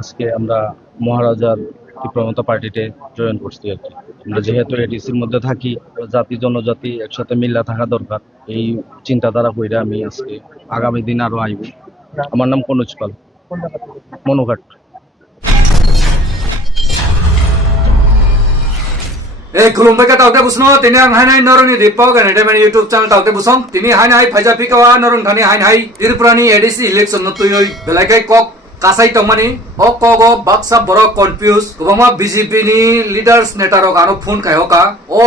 আজকে আমরা মহারাজার তীব্রমতা পার্টিতে জয়েন করছি আর কি। আমরা যেহেতু এডিসির মধ্যে থাকি, জাতি জনজাতি একসাথে মিল্লা থাকা দরকার, এই চিন্তাধারা কইরা আমি আজকে আগামী দিন আরো আইব। আমার নাম কনুজ পাল, মনুঘাট। এই খুলুমবাই ka tawte busno tini ang hanai norong ni dipau kan ede mani youtube channel tawte busong tini hanai phaja pikawa norong thani hanai tirpurani edc election no tuyoi belaikai kok kasai tongmani o kogo baksa borok confuse kubama bjp ni leaders netarok aro phone kaihoka o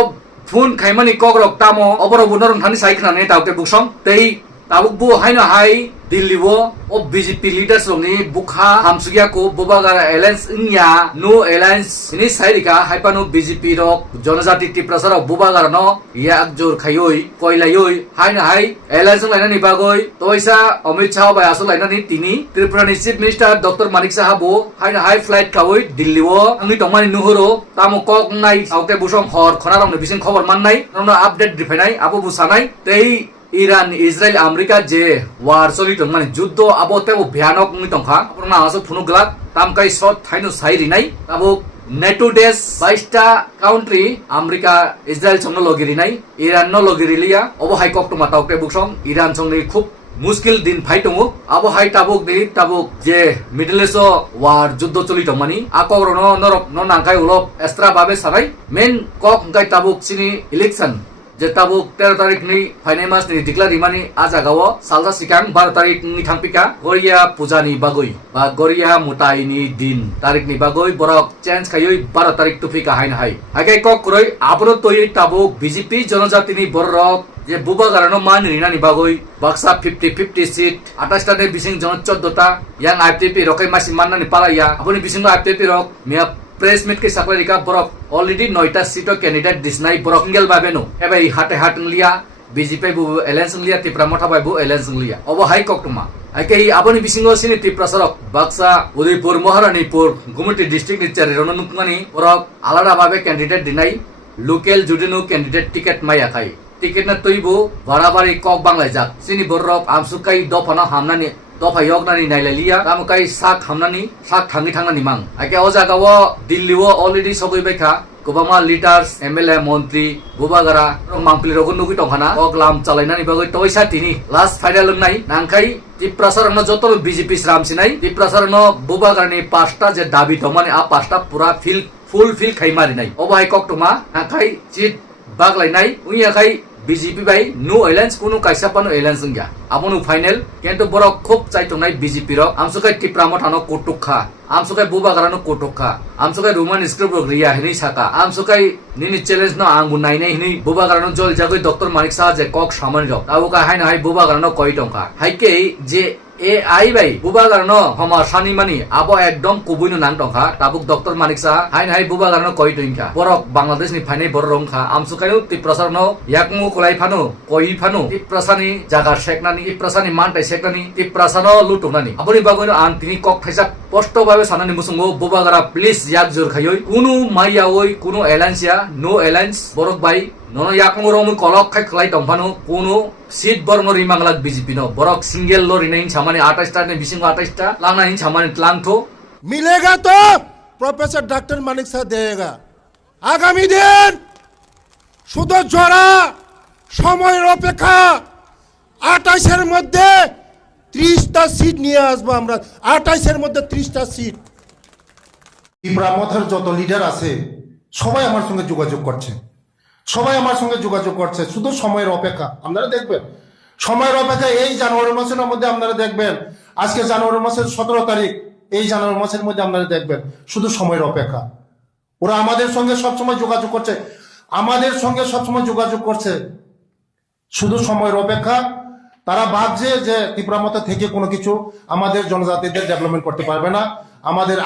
phone khaimani kogrok tamo oboro norong thani saikhnani tawte busong tei tabuk bu haino hai Delhi वो ओ BJP leaders लोग ने बुखा हमसुगिया को बुबागारा Allianz India no Allianz इनी साइडिका हाइपानो BJP रोक जनजाति टिप्रासर बुबागारा no या जोर खायोई कोइलायोई हाइना high alliance लाइना नि बागोई तोइसा अमित शाह बाय आसो लाइना नि तिनी त्रिपुरानि चीफ मिनिस्टर डॉक्टर मानिक साहाबो हाइना हाइ फ्लाइट खावई दिल्ली वो आंनि तंमानि नुहुरो तामो कक नाइ आउटे बुसम हर खनारंनि बिसिं खबर माननाय ननो अपडेट दिफाइनाय आबो बुसानाय तै ইরান ইসরায়েল আমেরিকা যে ওয়ার চলিতং মানে যুদ্ধ আবতে ভয়ানক তংখা পুরোনা আসো ফুনুগলাক তামকাই সট থাইনো সাইরিনাই তাবো নেটো দেশ 22টা কাউন্ট্রি আমেরিকা ইসরায়েল সঙ্গে লগিরিনাই ইরান ন লগিরিলিয়া অব হাই কক টমা তাওকে বুকসং ইরান সঙ্গে খুব মুশকিল দিন ফাইটমু আবো হাই তাবুক নি তাবুক যে মিডল ইস্ট ওয়ার যুদ্ধ চলিতং মানি আকর ন নরক ন নাংকাই উলপ এক্সট্রা ভাবে সারাই মেন কক গাই তাবুক সিনি ইলেকশন যে তাবুক 13 তারিখ ni ফাইনাল মাস ni ডিক্লার ইমানি আজাগাও সালজা সিকাং 12 তারিখ ni থাংপিকা গরিয়া পূজানি বাগই বা গরিয়া মুতাইনি দিন তারিখ ni বাগই বরক চেঞ্জ খাইই 12 তারিখ তুফিকা হাইন হাই আগে কক কই আবর তৈ তাবুক বিজেপি জনজাতিনি বররক যে বুবাগারানো মান রিনানি বাগই বাক্সা 50-50 সিট 28টা নে বিসিং জন 14টা ইয়াং আইপিপি রকাই মাসি মাননানি পালাইয়া আপনি বিসিং আইপিপি রক মিয়া প্রেস মিট के साकलारिका बरक ऑलरेडी 9टा सीटो कैंडिडेट दिसनाय बरक सिंगल बाबेनो एबाय हाटे हाटंलिया बीजेपी बु एलायंस लिया तिप्रा मथाबाय बु एलायंस लिया अब हाई कक्टमा आइके आबनि बिसिंगो सिनि तिप्रा सरक बाक्सा उदयपुर महारानीपुर गुमटी डिस्ट्रिक्ट नि चारि रननुकमानि बरक आलादा बाबे कैंडिडेट दिनाय लोकल जुडिनो कैंडिडेट टिकेट मायाखाय टिकेट ना तयबो बाराबारि कक बांलाय जाक सिनि बरक आमसुकाय दफाना हामनानि दफा यगनानि नायलालिया तामकाय साक हामनानि साक थांगि थांगानि मां आइके अ जागावो दिल्लीवो अलरेडी सगैबायखा गोबामा लिडार्स एमएलए मंत्री बुबागारा मांपलि रगन नुगि तंखाना अगलाम चालायनानि बागै तयसा तिनि लास्ट फाइनाल लंनाय नांखाय तिप्रासारनो जत बीजेपी श्रामसिनाय तिप्रासारनो बुबागारनि पांचटा जे दाबि दंमानि आ पांचटा पूरा फुलफिल खायमारिनाय अबाय कक्टमा नांखाय चिट बागलायनाय उयाखाय बीजेपी बाय नो एलायंस कुनु कायसापानो एलायंस गया आपनु फाइनल किंतु बरक खूब चाइतंनाय बीजेपी रक आमसुकाय टिप्राम थानो कोटुखा आमसुकाय बुबागारानो कोटुखा आमसुकाय रोमान स्क्रिप्ट रिया हिनि साका आमसुकाय निनि चैलेंज न आंगु नायनाय हिनि बुबागारानो जल जागै डॉक्टर मानिक साहा जे कक सामान रक ताबुका हाय हाय बुबागारानो कय टंका हायके जे ए आई बाई बुबागारानो हमा सानि मानि आबो एकदम कुबुइनो नां टंका ताबुक डॉक्टर मानिक साहा हाय हाय बुबागारानो कय टंका बरक बांग्लादेश नि फाइनाय बर रंखा आमसुकायनो तिप्रासारनो याकमु कोलाय फानो कय फानो तिप्रासानि जागा सेकनानि तिप्रासानि मानटाय सेकनानि तिप्रासानो लुटुनानि आबनि बागैनो आं तिनि कक थाइसा स्पष्ट भाबे सानानि मुसुंगो बुबागारा प्लिज याक जोर खायै कुनु माइयावै कुनु एलायंसया no Allianz Barak by ननो याकमु Ramu कलक खाय खलाय दंफानो कुनु सीट बरनो रिमांगलाक बीजेपी नो बरक सिंगल लो रिनाइन सामाने 28 टा ने बिसिंग 28 टा लांगनाइन सामाने लांगथो मिलेगा तो प्रोफेसर डॉक्टर मानिक साहब देगा आगामी दिन শুধু জরা সময়ের অপেক্ষা 28 এর মধ্যে 30টা সিট নিয়ে আসবো আমরা 28 এর মধ্যে 30টা সিট ত্রিপুরা যত লিডার আছে সবাই আমার সঙ্গে যোগাযোগ করছে শুধু সময়ের অপেক্ষা আপনারা দেখবেন সময়ের অপেক্ষা এই জানুয়ারি মাসের মধ্যে আপনারা দেখবেন আজকে জানুয়ারি মাসের 17 তারিখ এই জানুয়ারি মাসের মধ্যে আপনারা দেখবেন শুধু সময়ের অপেক্ষা ওরা আমাদের সঙ্গে সব সময় যোগাযোগ করছে শুধু সময়ের অপেক্ষা তারা ভাবছে যে ত্রিপুরা থেকে কোনো কিছু আমাদের জনজাতিদের ডেভেলপমেন্ট করতে পারবে না আমাদের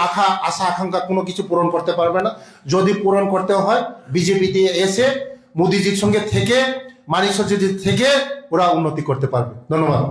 আশা আকাঙ্ক্ষা কোনো কিছু পূরণ করতে পারবে না যদি পূরণ করতে হয় বিজেপি দিয়ে এসে মোদিজির সঙ্গে থেকে মানিক সরজির থেকে ওরা উন্নতি করতে পারবে ধন্যবাদ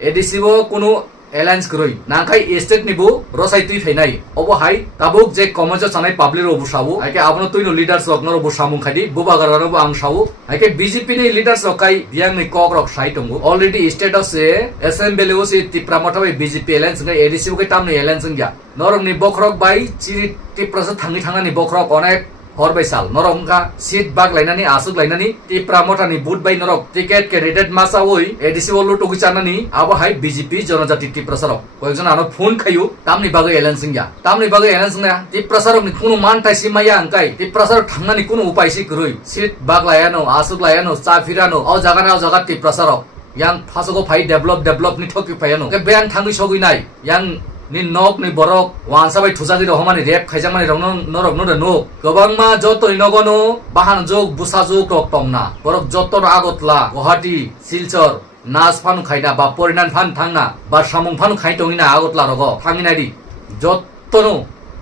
এডিসিও কোনো alliance kroi nangkai state nibu rosai tui phainai obo hai tabuk je komojo chanai public ro busabu haike abono tuino leaders rok noro busamung khadi bubagar ro ang sabu haike BJP ni leaders rok kai biang ni kok rok sai tongu already state of se assembly o se tipramota bai BJP alliance ngai ADC kai tamni alliance ngya norong ni bokrok bai chiri tiprasa thangi thangani bokrok onek hor sal norok ka seat bag lainani asuk lainani tipramota ni boot bai norok ticket candidate masa oi ADC bolu togi chanani abo hai BJP jonajati tiprasarok koyjon ano phone khayu tamni bagai alliance ngya tamni bagai alliance ngya tiprasarok ni kuno man tai simaya angkai tiprasarok thangani kuno upai si groi seat bag layano asuk layano cha firano au jaga tiprasarok yang phasogo phai develop ni thoki phayano ke bean thangi sogui nai yang ni nok ni borok wansa bai thujagi ro homani rep khaijamani rong norok no no gobang ma joto inogono bahan jog busa jog tok tongna borok joto agotla Guwahati Silchar nas phan khaina ba porinan phan thangna ba samung phan khai tongina agotla rogo thangina di joto no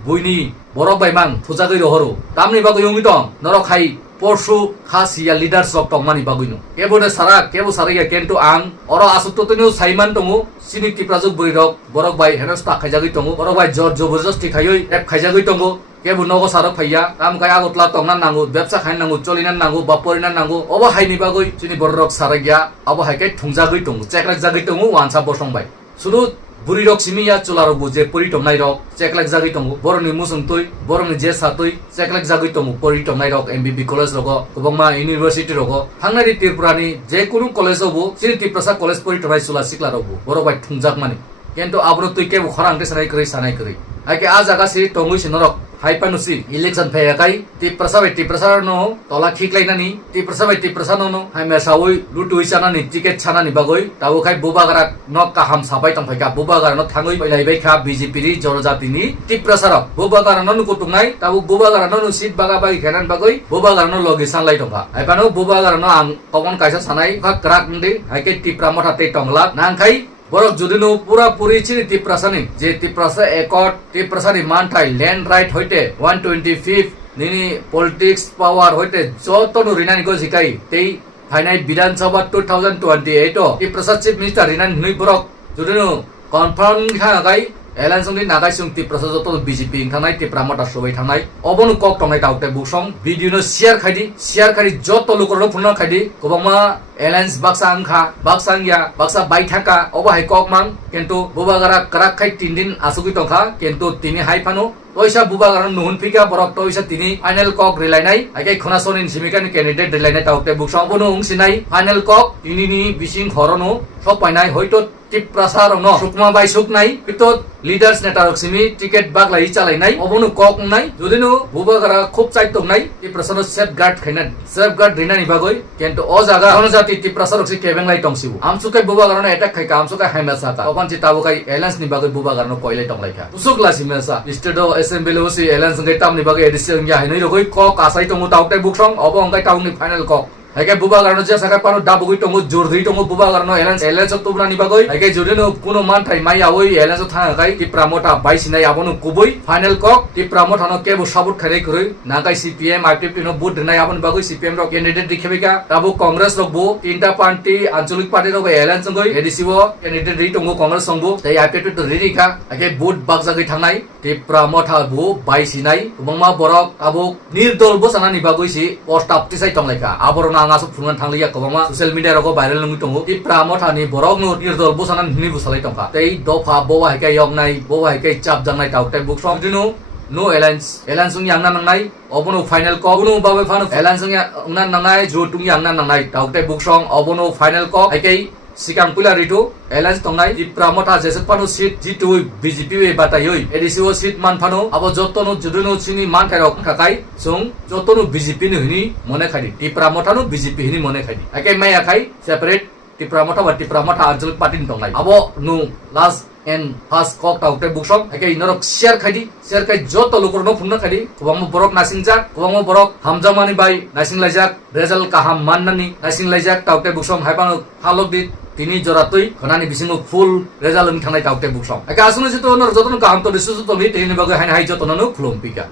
buini borok bai mang thujagi ro horo tamni bago yongi tong norok khai porsu khasiya leaders of tongmani baguino kebode sara kebu sariya kento ang oro asutto tinu saiman tongu sini kiprajok boirok borok bai henasta khaijagi tongu borok bai jor joborjosti khayoi ep khaijagi tongu kebu nogo sarok phaiya tam kai agotla tongnan nangu ব্যবসা খাই nangu cholinan nangu baporinan nangu obo haini bagoi sini borok saragya abo haike thungjagi tongu chekrak jagi tongu wansa bosong bai suru buri rok simiya cholarok bu je pori tomnai rok cheklak jagi tongu boroni musung tui boroni je satui cheklak jagi tongu pori tomnai rok MBB college rogo kobongma university rogo hangnari tirpurani je kunu college obu siri tiprasa college pori tomnai sula sikla robu borok bai thungjak mani kento abro tui ke khorang te sanai sanai kri ake a jaga siri tongui sinorok haipanusi election phayakai tiprasa no tola thik lainani tiprasa no haime sawoi lutui chanani ticket chanani bagoi tabo khai bubagara nok kaham sabai tongphaika bubagara no thangoi pailai bai kha BJP ri jonojati ni tiprasa ro bubagara no kutungai tabo bubagara no seat baga bai khanan bagoi bubagara no logi sanlai tongpha haipano bubagara no ang komon kaisa sanai kha krak ndi haike tipramotha te tongla nangkai borok judino pura puri chini tiprasani je tiprasa accord tiprasani mantai land right hoite 125 nini politics power hoite jotonu rinani go sikai tei phainai Bidhan Sabha 2028 o tiprasa chief minister rinan nui borok judino confirm khagai alliance ni nagai sung tiprasa joto BJP thanai tipramota sobai thanai obonu kok tongai taute busong video no share khadi joto lokoro phunna khadi kobama alliance baksa bai thaka obo hai kok mang kento bubagara karak khai tindin asugui tongkha kento tini hai phano toisa bubagara nuhun phika borok toisa tini final kok relainai akai khonasonin simikan candidate relainai taute busong bono ungsinai final kok tini ni bising horono sopainai hoito tiprasa rongno sukma bai suknai pitot leaders neta roksimi ticket bag lai chalainai obonu kok nai jodino bubagara khub chai tongnai tiprasa no safeguard rinani bagoi kento o jaga jonojati tiprasa roksi kebeng lai tongsibu amsukai bubagara no attack khai ka amsukai haimasa ka opan chi tabukai alliance ni bagoi bubagara no koilai tonglai kha usukla simesa state of assembly osi alliance ngai tamni bagai edisi ngya hainai rogoi kok asai tongu tauktai buksong obo ngai taungni final kok haike bubagara no je saka pano dabugui tongu jordri tongu bubagara no alliance tubra ni bagoi haike jodino kuno man thai mai awoi alliance thanga kai tipramota 22 sinai abono kubui final kok tipramota no kebu sabut khare kurui nagai CPM IPP no bud nai abon bagoi CPM ro candidate dikhebika tabu congress ro bu tinta party ancholik party ro alliance ngoi ADC bo candidate ri tongu congress songbu tai IPP to ri ka haike bud bagja gai thangnai tipramota bu 22 sinai bongma borok abu nirdol bo sanani bagoi si post up tisai tongleka aborona ngasuk phungan thanglia kobama social media roko viral nungi tongo tipramotha ni borok no nirdol busanan hini busalai tongkha tei dofa bowa hekai yognai bowa hekai chap jangnai tautai buksong dinu no alliance ung yang nangnai obono final ko obono babe phano alliance ung yang nangnai jo tung yang nangnai tautai buksong obono final ko hekai sikang pula ritu alliance tongnai tipramotha jesek pano seat jitu BJP we batayoi ADC o seat man phano abo jotono judino chini man thairok thakai sung jotono BJP ni hini mone khadi tipramotha no BJP hini mone khadi akai mai akai separate tipramotha ba tipramotha anjol party tongnai abo no last and first kok taute buksong akai norok share kai joto lokor no phunna khadi kubang borok nasingjak kubang borok hamjamani bai nasing lajak result kaham mannani nasing lajak taute buksong haipano halok di tini joratoi khonani bisingo full result ung thangnai taute buksong aka asunu jitu nor jotono kaham to disu to mi tini bagai hain hai jotono no khulom pika